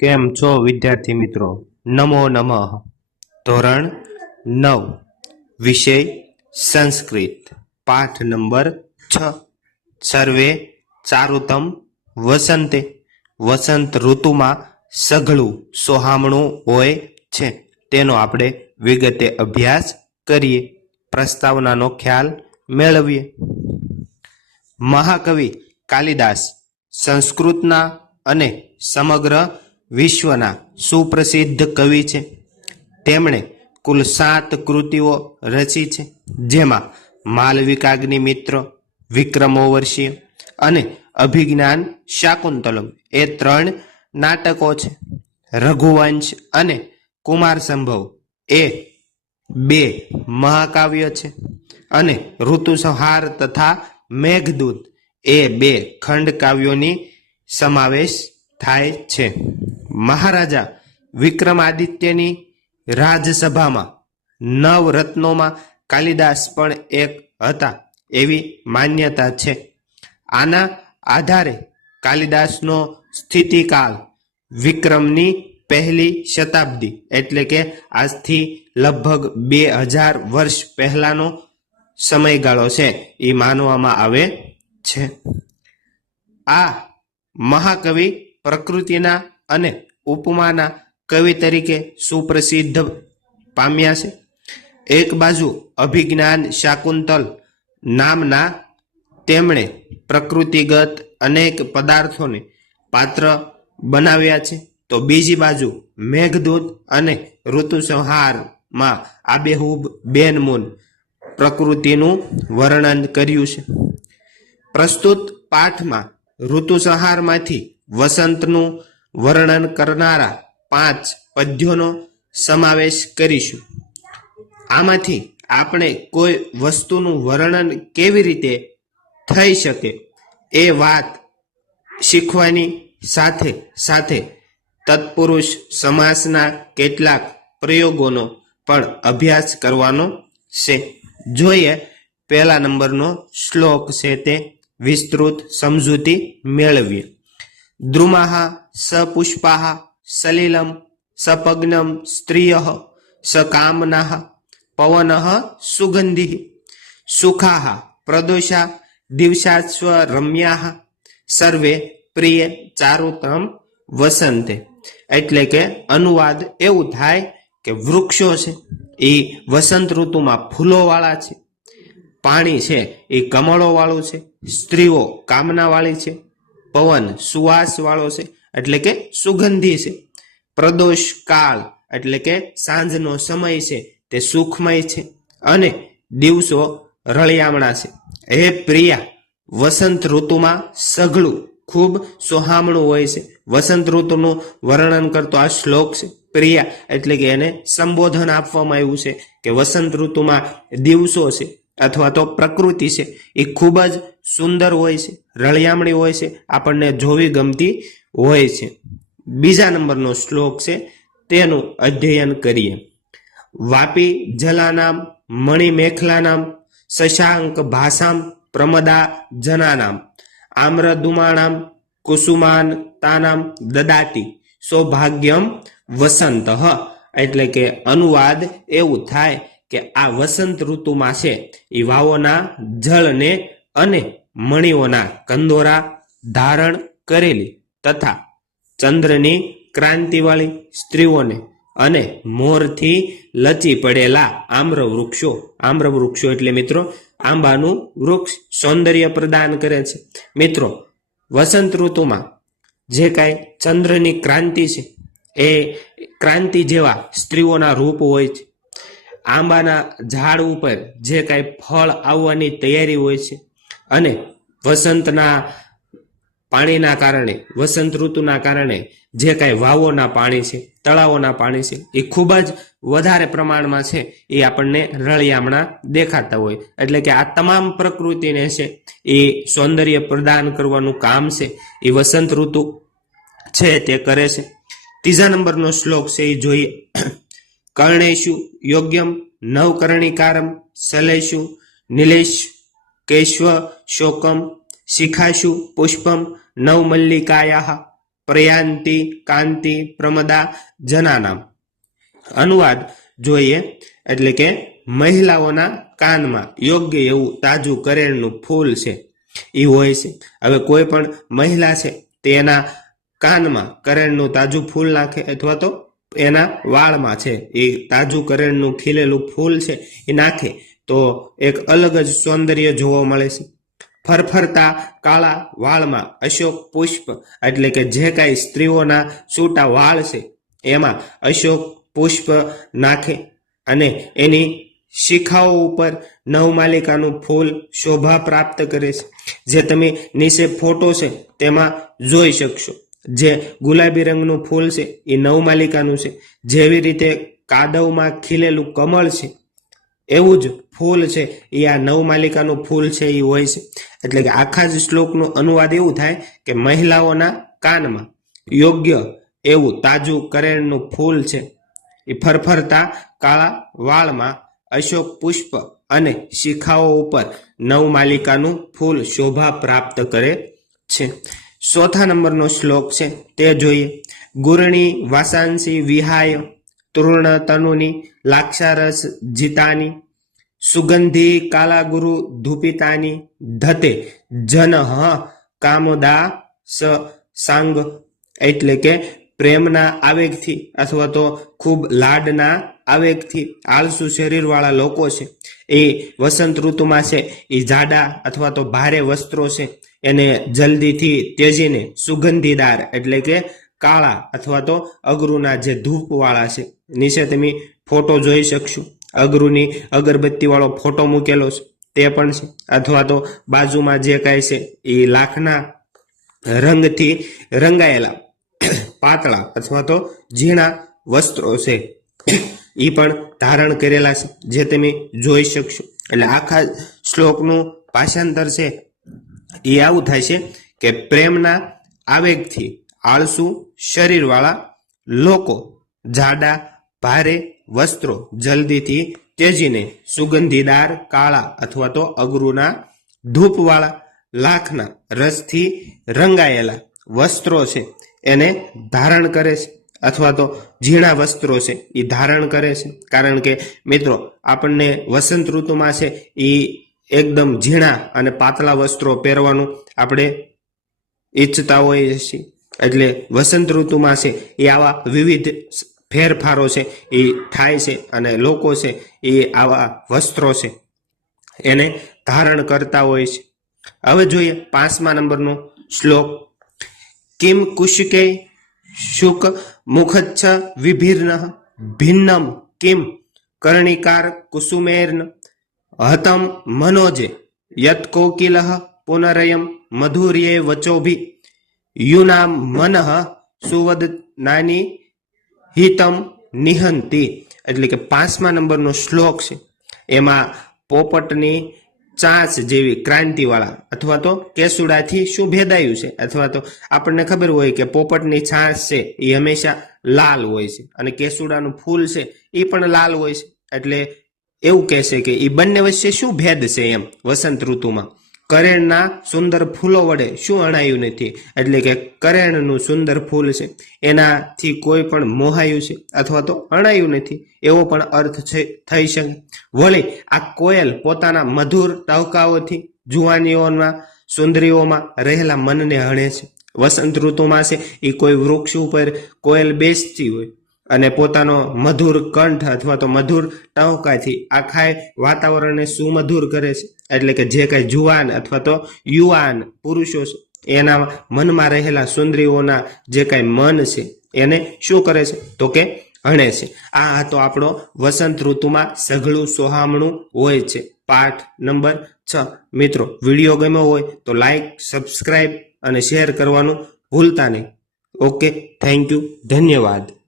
કેમ છો વિદ્યાર્થી મિત્રો? નમો નમઃ. ધોરણ નવ. વિષય સંસ્કૃત. પાઠ નંબર છ. સર્વે ચારુતમ વસંતે. વસંત ઋતુમાં સઘળું સોહામણું હોય છે. તેનો આપણે વિગતે અભ્યાસ કરીએ. પ્રસ્તાવનાનો ખ્યાલ મેળવીએ. મહાકવિ કાલિદાસ સંસ્કૃતના અને સમગ્ર વિશ્વના સુપ્રસિદ્ધ કવિ છે. તેમણે કુલ સાત કૃતિઓ રચી છે, જેમાં માલવિકાગ્નિ મિત્ર, વિક્રમોવર્ષીય અને અભિજ્ઞાન શાકુંતલમ એ ત્રણ નાટકો છે. રઘુવંશ અને કુમાર સંભવ એ બે મહાકાવ્ય છે અને ઋતુસંહાર તથા મેઘદૂત એ બે ખંડ કાવ્યોની સમાવેશ થાય છે. મહારાજા વિક્રમાદિત્યની રાજસભામાં નવ રત્નોમાં કાલિદાસ પણ એક હતા એવી માન્યતા છે. આના આધારે કાલિદાસનો સ્થિતિકાળ વિક્રમની પહેલી શતાબ્દી એટલે કે આજથી લગભગ બે હજાર વર્ષ પહેલાનો સમયગાળો છે એ માનવામાં આવે છે. આ મહાકવિ પ્રકૃતિના અને ઉપમાના કવિ તરીકે સુપ્રસિદ્ધ પામ્યા છે. એક બાજુ અભિજ્ઞાન શાકુંતલ નામના તેમણે પ્રકૃતિગત અનેક પદાર્થોને પાત્ર બનાવ્યા છે. તો બીજી બાજુ મેઘદૂત અને ઋતુસંહારમાં આબેહૂબ બેનમૂન પ્રકૃતિનું વર્ણન કર્યું છે. પ્રસ્તુત પાઠમાં ઋતુસંહારમાંથી વસંતનું વર્ણન કરનારા પાંચ પદ્યોનો સમાવેશ કરીશું. આમાંથી આપણે કોઈ વસ્તુનું વર્ણન કેવી રીતે થઈ શકે એ વાત શીખવાની સાથે સાથે તત્પુરુષ સમાસના કેટલાક પ્રયોગોનો પણ અભ્યાસ કરવાનો છે. જોઈએ પહેલા નંબરનો શ્લોક છે તે વિસ્તૃત સમજૂતી મેળવીએ. દ્રુમાહ સપુષ્પાહ સલિલમ સપગ્નમ સ્ત્રિય સકામના પવન સુગંધિ સુખાહ પ્રદોષા દિવસાસ્વ રમ્યા સર્વે પ્રિય ચારુતમ વસંતે એટલે કે અનુવાદ એવું થાય કે વૃક્ષો છે એ વસંત ઋતુમાં ફૂલોવાળા છે પાણી છે એ કમળો વાળું છે સ્ત્રીઓ કામના વાળી છે। પવન સુવાસ વાળો છે, એટલે કે સુગંધી છે. પ્રદોષ કાળ, એટલે કે સાંજનો સમય છે, તે સુખમય છે. અને દિવસો રળિયામણા છે. હે પ્રિયા, વસંત ઋતુમાં સઘળું, ખૂબ સોહામણું હોય છે. વસંત ઋતુનું વર્ણન કરતો આ શ્લોક છે. પ્રિયા, એટલે કે એને સંબોધન આપવામાં આવ્યું છે કે વસંત ઋતુમાં દિવસો છે, અથવા તો પ્રકૃતિ છે, એ ખૂબ જ સુંદર હોય છે, રળિયામણી હોય છે, આપણને જોવી ગમતી હોય છે. બીજા નંબરનો શ્લોક છે, તેનું અધ્યયન કરીએ. વાપી જલાનામ મણિમેખલાનામ શશાંક ભાષામ, પ્રમદા જનાનામ આમ્રદુમાણામ કુસુમાન તાનામ, દદાતી, સૌભાગ્યમ વસંત. એટલે કે અનુવાદ એવું થાય કે આ વસંત ઋતુમાં છે એ વાવોના જળને અને મણિઓના કંદોરા ધારણ કરેલી તથા ચંદ્રની ક્રાંતિવાળી સ્ત્રીઓને અને મોરથી લચી પડેલા આમ્ર વૃક્ષો આમ્ર વૃક્ષો એટલે મિત્રો આંબાનું વૃક્ષ સૌંદર્ય પ્રદાન કરે છે. મિત્રો, વસંત ઋતુમાં જે કાંઈ ચંદ્રની ક્રાંતિ છે, એ ક્રાંતિ જેવા સ્ત્રીઓના રૂપ હોય છે. આંબાના ઝાડ ઉપર જે કાંઈ ફળ આવવાની તૈયારી હોય છે અને વસંતના પાણીના કારણે, વસંત ઋતુના કારણે જે કાંઈ વાવોના પાણી છે, તળાવોના પાણી છે, એ ખૂબ જ વધારે પ્રમાણમાં છે, એ આપણને રળિયામણા દેખાતા હોય. એટલે કે આ તમામ પ્રકૃતિને છે, એ સૌંદર્ય પ્રદાન કરવાનું કામ છે, એ વસંત ઋતુ છે તે કરે છે. ત્રીજા નંબરનો શ્લોક છે, એ જોઈએ. કર્ણેશુ યોગ્યમ નવકર્ણિકારમ શલેશુ નિલેશ કેશ્વ શોકમ શિખાશુ પુષ્પમ નવમલ્લિકાયા પ્રયાંતિ કાંતિ પ્રમદા જનાનામ અનુવાદ જોઈએ એટલે કે મહિલાઓના કાનમાં યોગ્ય એવું તાજું કરેલનું ફૂલ છે, એ હોય છે. હવે કોઈ પણ મહિલા છે, તેના કાનમાં કરેણનું તાજું ફૂલ નાખે અથવા તો એના વાળમાં છે, એ તાજું કરેણનું ખીલેલું ફૂલ છે, એ નાખે. તો એક અલગ જ સૌંદર્ય જોવા મળે છે. ફરફરતા કાળા વાળમાં અશોક પુષ્પ એટલે કે જે કાંઈ સ્ત્રીઓના સૂટા વાળ છે, એમાં અશોક પુષ્પ નાખે અને એની શિખાઓ ઉપર નવમાલિકાનું ફૂલ શોભા પ્રાપ્ત કરે છે. જે તમે નીચે ફોટો છે, તેમાં જોઈ શકશો. જે ગુલાબી રંગનું ફૂલ છે, એ નવમાલિકાનું છે. જેવી રીતે કાદવમાં ખીલેલું કમળ છે એવું જ ફૂલ છે. એ આ નવમાલિકાનું ફૂલ છે એ હોય છે. એટલે કે આખા જ શ્લોકનો અનુવાદ એવું થાય કે મહિલાઓના કાનમાં યોગ્ય એવું તાજું કરેણનું ફૂલ છે. એ ફરફરતા કાળા વાળમાં અશોક પુષ્પ અને શિખાઓ ઉપર નવમાલિકાનું ફૂલ શોભા પ્રાપ્ત કરે છે. ચોથા નંબરનો શ્લોક છે, તે જોઈએ. ગુરણી વાસાંસી વિહાય તૃણ તનુની લાક્ષારસ જીતાની, સુગંધી કાલાગુરુ ધૂપિતાની, ધતે જન હ કામદા સ સાંગ. એટલે કે પ્રેમના આવેગથી અથવા તો ખૂબ લાડના આવેગથી આળસુ શરીરવાળા લોકો છે. એ વસંત ઋતુમાં છે, એ જાડા અથવા તો ભારે વસ્ત્રો છે. એને જલ્દીથી ત્યજીને સુગંધીદાર એટલે કે કાળા અથવા તો અગરુના જે ધૂપવાળા છે. નીચે તમે ફોટો જોઈ શકશું. અગરુની અગરબત્તીવાળો ફોટો મૂકેલો છે. તે પણ છે. અથવા તો બાજુમાં જે કાંઈ છે, એ લાખના રંગથી રંગાયેલા પાતળા અથવા તો ઝીણા વસ્ત્રો છે. એ પણ ધારણ કરેલા છે, જે તમે જોઈ શકશો. એટલે આખા શ્લોકનું ભાષાંતર છે. એ આવું થાય છે કે પ્રેમના આવેગથી આળસુ શરીરવાળા લોકો જાડા, ભારે વસ્ત્રો જલ્દીથી ત્યજીને સુગંધીદાર, કાળા અથવા તો અગરુના ધૂપવાળા, લાખના રસથી રંગાયેલા વસ્ત્રો છે. એને ધારણ કરે છે અથવા તો ઝીણા વસ્ત્રો છે એ ધારણ કરે છે. કારણ કે મિત્રો, આપણને વસંત ઋતુમાં છે એ એકદમ ઝીણા અને પાતળા વસ્ત્રો પહેરવાનું આપણે ઈચ્છતા હોઈએ છીએ. એટલે વસંત ઋતુમાં છે એ આવા વિવિધ ફેરફારો છે, એ થાય છે અને લોકો છે, એ આવા વસ્ત્રો છે, એને ધારણ કરતા હોય છે. હવે જોઈએ પાંચમા નંબરનો શ્લોક. કિમ કુશકે શુક મુખચ્છ વિભીર્ન ભિન્નમ કિમ કર્ણિકાર કુસુમેર્ન હતમ મનોજે યત કોકિલ પુનરયમ મધુર્યે વચોભી. યુનામ મનઃ સુવદ નાની હિતમ નિહંતી. એટલે કે પાંચમા નંબરનો શ્લોક છે. એમાં પોપટની ચાંચ જેવી ક્રાંતિવાળા અથવા તો કેસુડાથી શું ભેદાયું છે? અથવા તો આપણને ખબર હોય કે પોપટની છાંચ છે, એ હંમેશા લાલ હોય છે. અને કેસુડાનું ફૂલ છે, એ પણ લાલ હોય છે. એટલે એવું કહેશે કે એ બંને વચ્ચે શું ભેદ છે એમ વસંત ઋતુમાં? કરેણના સુંદર ફૂલો વડે શું અણાયું નથી? એટલે કે કરેણનું સુંદર ફૂલ છે. એનાથી કોઈ પણ મોહાયું છે અથવા તો અણાયું નથી. એવો પણ અર્થ થઈ શકે. વળી આ કોયલ પોતાના મધુર ટહકાઓથી જુવાનીઓના સુંદરીઓમાં રહેલા મનને હણે છે. વસંત ઋતુમાં છે એ કોઈ વૃક્ષ ઉપર કોયલ બેસતી હોય. અને પોતાનો મધુર કંઠ અથવા તો મધુર ટહુકાથી આખાય વાતાવરણને સુમધુર કરે છે. એટલે કે જે કાંઈ જુવાન અથવા તો યુવાન પુરુષો છે, એના મનમાં રહેલા સુંદરીઓના જે કાંઈ મન છે, એને શું કરે છે? તો કે હણે છે. આ હતો આપણો વસંત ઋતુમાં સઘળું સોહામણું હોય છે. પાઠ નંબર છ. મિત્રો, વીડિયો ગમ્યો હોય તો લાઈક, સબસ્ક્રાઈબ અને શેર કરવાનું ભૂલતા નહીં. ઓકે, થેન્ક યુ, ધન્યવાદ.